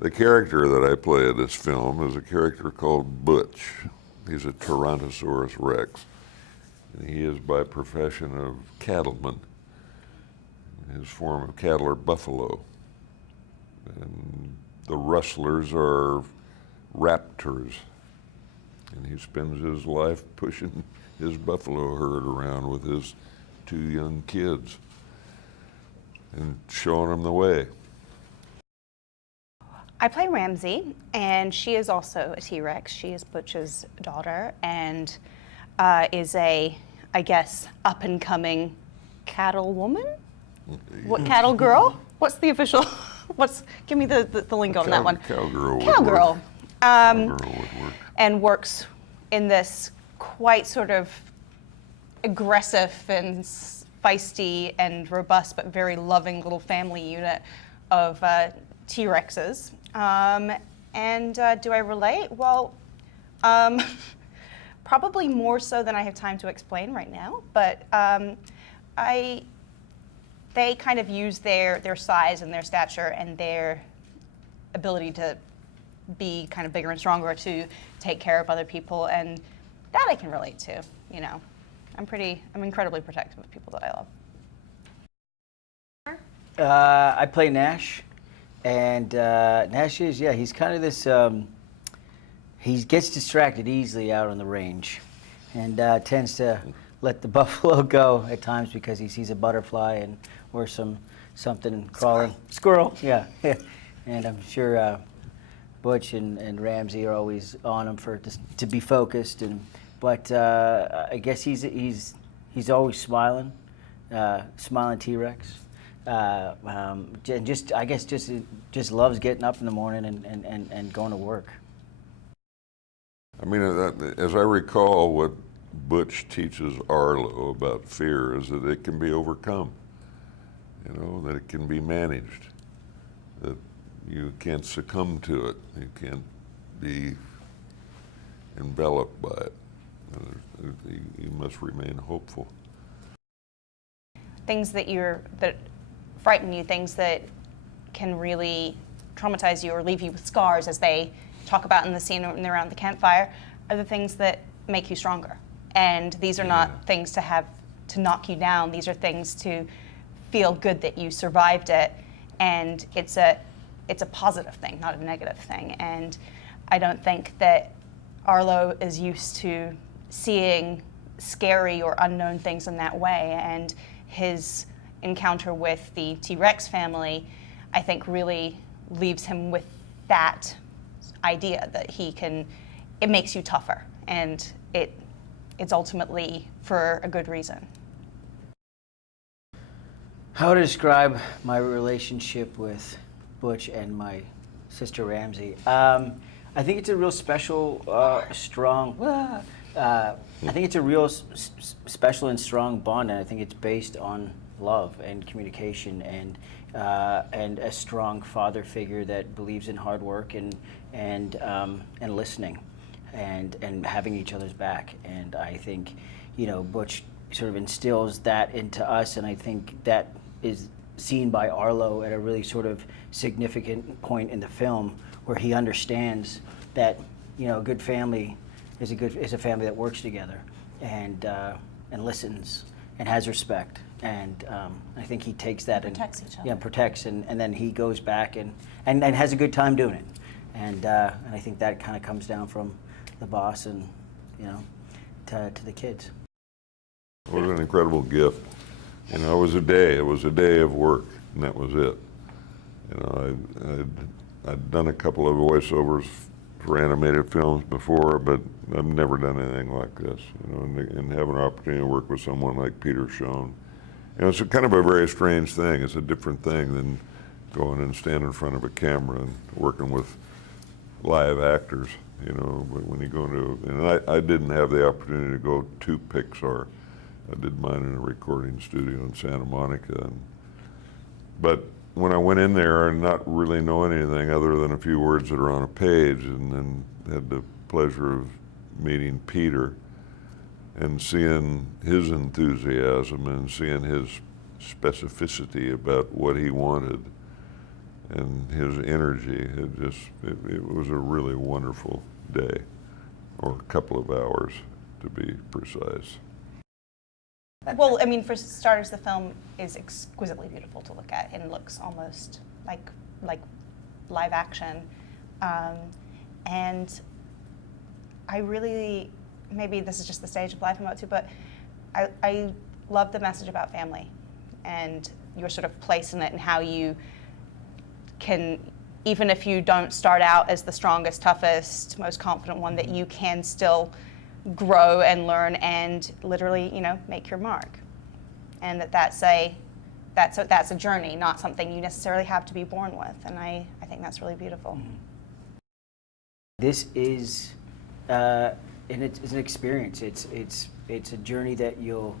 The character that I play in this film is a character called Butch. He's a Tyrannosaurus Rex. And he is by profession a cattleman. His form of cattle are buffalo. And the rustlers are raptors. And he spends his life pushing his buffalo herd around with his two young kids and showing them the way. I play Ramsey, and she is also a T-Rex. She is Butch's daughter and is a, I guess, up-and-coming cattle woman? What, cattle girl? What's the official, give me the lingo on that one. Cowgirl. Cowgirl. Cowgirl would work. And works in this quite sort of aggressive and feisty and robust but very loving little family unit of T-Rexes. Do I relate? Well, probably more so than I have time to explain right now, but they kind of use their size and their stature and their ability to be kind of bigger and stronger to take care of other people, and that I can relate to, you know. I'm incredibly protective of people that I love. I play Nash, and Nash is, he's kind of this, he gets distracted easily out on the range, and tends to let the buffalo go at times because he sees a butterfly and or something crawling. Squirrel, yeah. And I'm sure Butch and Ramsey are always on him to be focused, but I guess he's always smiling, smiling T-Rex. And just loves getting up in the morning and going to work. I mean, as I recall, what Butch teaches Arlo about fear is that it can be overcome, you know, that it can be managed, that you can't succumb to it, you can't be enveloped by it. You must remain hopeful. Things that frighten you, things that can really traumatize you or leave you with scars, as they talk about in the scene around the campfire, are the things that make you stronger. And these are not things to knock you down. These are things to feel good that you survived it, and it's a positive thing, not a negative thing. And I don't think that Arlo is used to seeing scary or unknown things in that way, and his encounter with the T-Rex family, I think, really leaves him with that idea that it makes you tougher, and it's ultimately for a good reason. How to describe my relationship with Butch and my sister Ramsey? I think it's a real special, strong. I think it's a real special and strong bond, and I think it's based on love and communication and a strong father figure that believes in hard work and listening and having each other's back. And I think, you know, Butch sort of instills that into us, and I think that is seen by Arlo at a really sort of significant point in the film, where he understands that, you know, a good family is a family that works together and listens and has respect. And I think he takes that protects each other. Yeah, protects, and then he goes back and has a good time doing it. And I think that kind of comes down from the boss and, you know, to the kids. What an incredible gift. You know, it was a day of work, and that was it. You know, I'd done a couple of voiceovers for animated films before, but I've never done anything like this. You know, and have an opportunity to work with someone like Peter Schoen. You know, it's kind of a very strange thing. It's a different thing than going and standing in front of a camera and working with live actors. You know, but when you go to, and I didn't have the opportunity to go to Pixar. I did mine in a recording studio in Santa Monica. But when I went in there and not really knowing anything other than a few words that are on a page, and then had the pleasure of meeting Peter and seeing his enthusiasm and seeing his specificity about what he wanted, and his energy. It was a really wonderful day, or a couple of hours to be precise. Well, I mean, for starters, the film is exquisitely beautiful to look at and looks almost like live action. And I really, maybe this is just the stage of life I'm up to, but I love the message about family and your sort of place in it and how you can, even if you don't start out as the strongest, toughest, most confident one, that you can still grow and learn and literally, make your mark. And that's a journey, not something you necessarily have to be born with. And I think that's really beautiful. This is, and it's an experience. It's a journey that you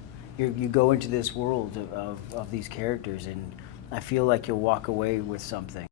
go into this world of these characters, and I feel like you'll walk away with something.